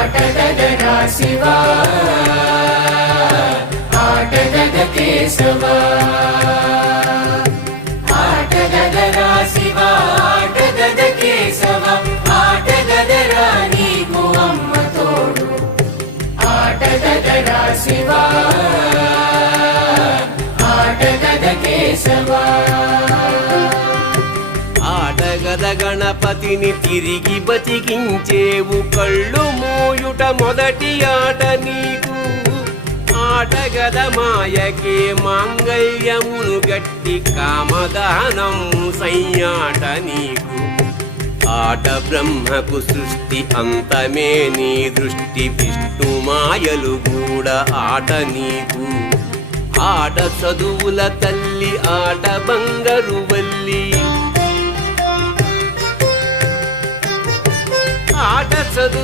ఆటగదరా శివ ఆటగద కేశవ ఆటగదరా శివ ఆటగద కేశవ ఆటగదరా నీకు అమ్మ తోడు ఆటగదరా శివ ఆటగద కేశవ ఆటగద గణపతిని తిరిగి బతికించేవు కళ్ళు మూయుట మొదటి ఆట నీకు ఆటగద మాయకే మాంగళ్యమును గట్టి కామదానం సయ్యాట నీకు ఆట బ్రహ్మకు సృష్టి అంతమే నీ దృష్టి విష్ణు మాయలు కూడా ఆట నీకు ఆట చదువుల తల్లి ఆట బంగారు వల్లి ఆట చదువు